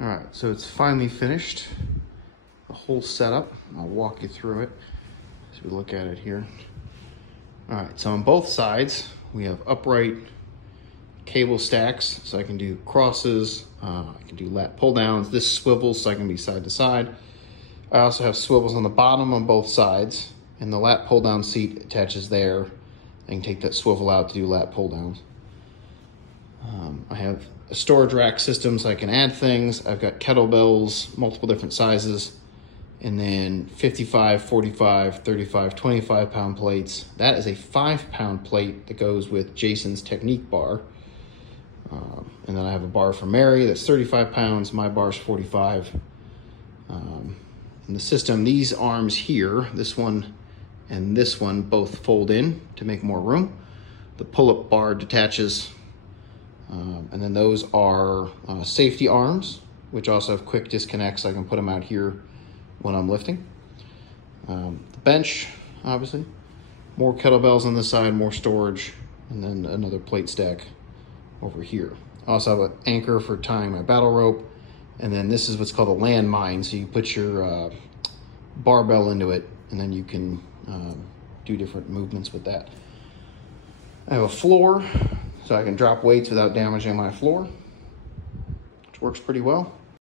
All right, so it's finally finished, the whole setup. I'll walk you through it as we look at it here. All right, so on both sides, we have upright cable stacks, so I can do crosses, I can do lat pull downs. This swivels, so I can be side to side. I also have swivels on the bottom on both sides, and the lat pull down seat attaches there. I can take that swivel out to do lat pull downs. I have a storage rack system so I can add things. I've got kettlebells, multiple different sizes, and then 55, 45, 35, 25 pound plates. That is a 5 pound plate that goes with Jason's Technique bar. And then I have a bar for Mary that's 35 pounds, my bar's 45. In the system, these arms here, this one and this one, both fold in to make more room. The pull-up bar detaches. And then those are safety arms, which also have quick disconnects. I can put them out here when I'm lifting. The bench, obviously. More kettlebells on this side, more storage, and then another plate stack over here. I also have an anchor for tying my battle rope. And then this is what's called a landmine. So you put your barbell into it, and then you can do different movements with that. I have a floor, so I can drop weights without damaging my floor, which works pretty well.